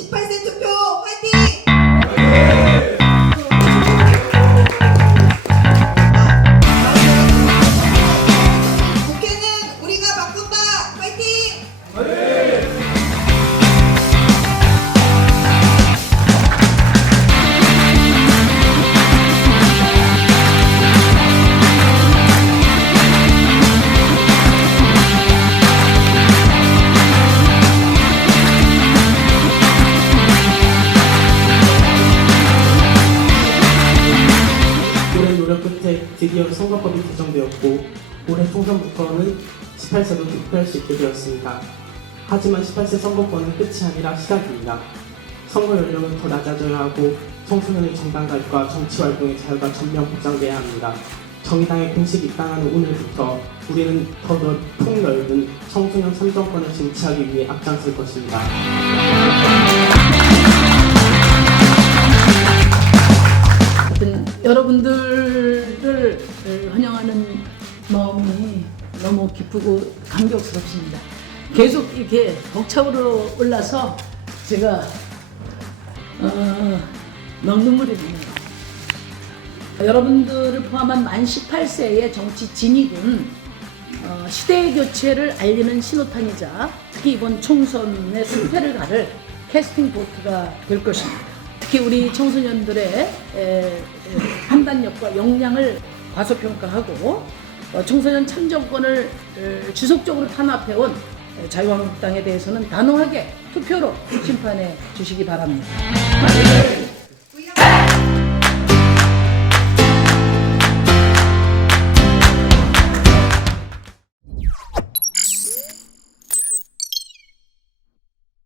18세 투표 화이팅! 국회는 우리가 바꾼다 화이팅! 노력 끝에 드디어 선거법이 개정되었고 올해 총선부터는 18세도 투표할 수 있게 되었습니다. 하지만 18세 선거권은 끝이 아니라 시작입니다. 선거 연령은 더 낮아져야 하고 청소년의 정당 가입과 정치 활동의 자유가 전면 보장돼야 합니다. 정의당에 공식 입당하는 오늘부터 우리는 더 넓- 폭넓은 청소년 참정권을 쟁취하기 위해 앞장설 것입니다. 여러분들 을 환영하는 마음이 너무 기쁘고 감격스럽습니다. 계속 이렇게 벅차오르 올라서 제가 어, 막 눈물이 나네요. 여러분들을 포함한 만 18세의 정치 진입은 어, 시대의 교체를 알리는 신호탄이자 특히 이번 총선의 승패를 가를 캐스팅 보트가 될 것입니다. 특히 우리 청소년들의 에, 에, 판단력과 역량을 과소평가하고 어, 청소년 참정권을 에, 지속적으로 탄압해온 에, 자유한국당에 대해서는 단호하게 투표로 심판해 주시기 바랍니다.